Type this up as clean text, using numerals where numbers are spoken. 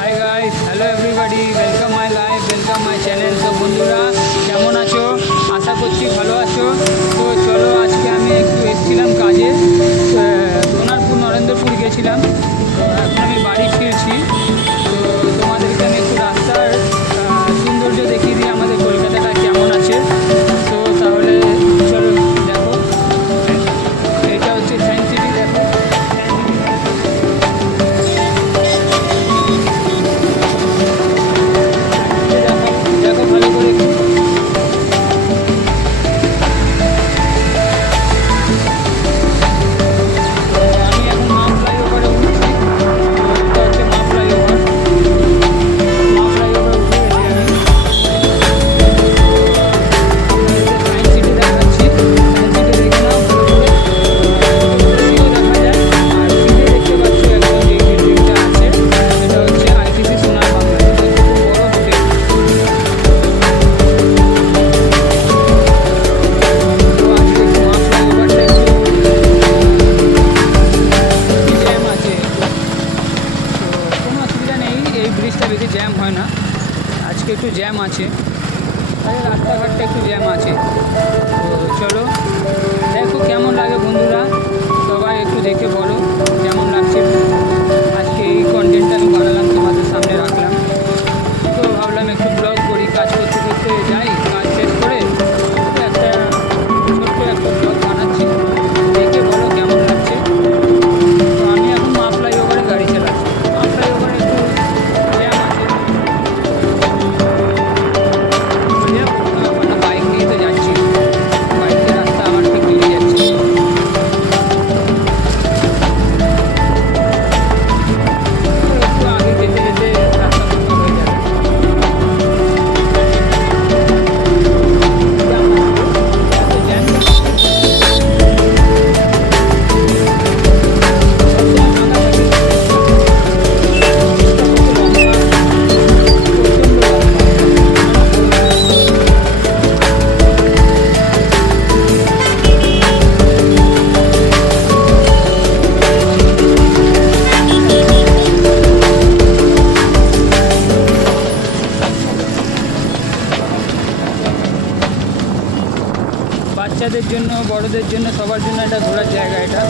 Hi guys, hello everybody, welcome my life, welcome my channel. তো বন্ধুরা কেমন আছো? আশা করছি ভালো আছো। তো চলো, আজকে আমি একটু এসেছিলাম কাজে, সোনারপুর নরেন্দ্রপুর গেছিলাম। তো এখন আমি বাড়ি ফিরছি। তো তোমাদেরকে আমি একটু রাস্তার সৌন্দর্য দেখিয়ে দিই, আমাদের কলকাতাটা কেমন আছে। তো তাহলে চলো দেখো, এটা হচ্ছে সায়েন্স সিটি। দেখো দেখো ভালো করে একটু। আমি এখন মা ফ্লাইওভারে উঠছি। এটা হচ্ছে মা ফ্লাইওভার। মা ফ্লাইওভারে উঠে গেছি আমি। সায়েন্স সিটি দেখাচ্ছি, সায়েন্স সিটি দেখে নাও ভালো করে। দেখা যায় আর সিটে দেখতে পাচ্ছ একদম যে বিল্ডিংটা আছে, এটা হচ্ছে আইটিসি সোনার বাংলা। এটা হচ্ছে খুব বড় হোটেল। তো আজকে একটু মা ফ্লাইওভারটা একটু জ্যাম আছে, তো কোনো অসুবিধা নেই, এই ব্রিজটা বেশি জ্যাম হয় না। আজকে একটু জ্যাম আছে, তাহলে রাস্তাঘাটটা একটু জ্যাম আছে। তো চলো দেখো কেমন লাগে বন্ধুরা, সবাই একটু দেখে বলো কেমন লাগছে। আজকে এই কন্টেন্টটা আমি বানালাম, তোমাদের সামনে রাখলাম। তো ভাবলাম একটু ব্লগ করি, কাজ করতে করতে যাই, কাজ শেষ করে তো একটা ছোট্ট একটা ব্লগ বানাচ্ছি, দেখে বলো কেমন লাগছে। তো আমি এখন মা ফ্লাইওভারে গাড়ি চালাচ্ছি। মা ফ্লাইওভারে একটু জ্যাম আছে, বাইক নিয়ে তো যাচ্ছি, বাইকের রাস্তা আমার ঠিক মিলে যাচ্ছে। তো একটু আগে যেতে যেতে রাস্তা বন্ধ হয়ে যাবে। জ্যাম আছে, এত জ্যাম বাচ্চাদের জন্য, বড়দের জন্য, সবার জন্য এটা ঘোরার জায়গা এটা।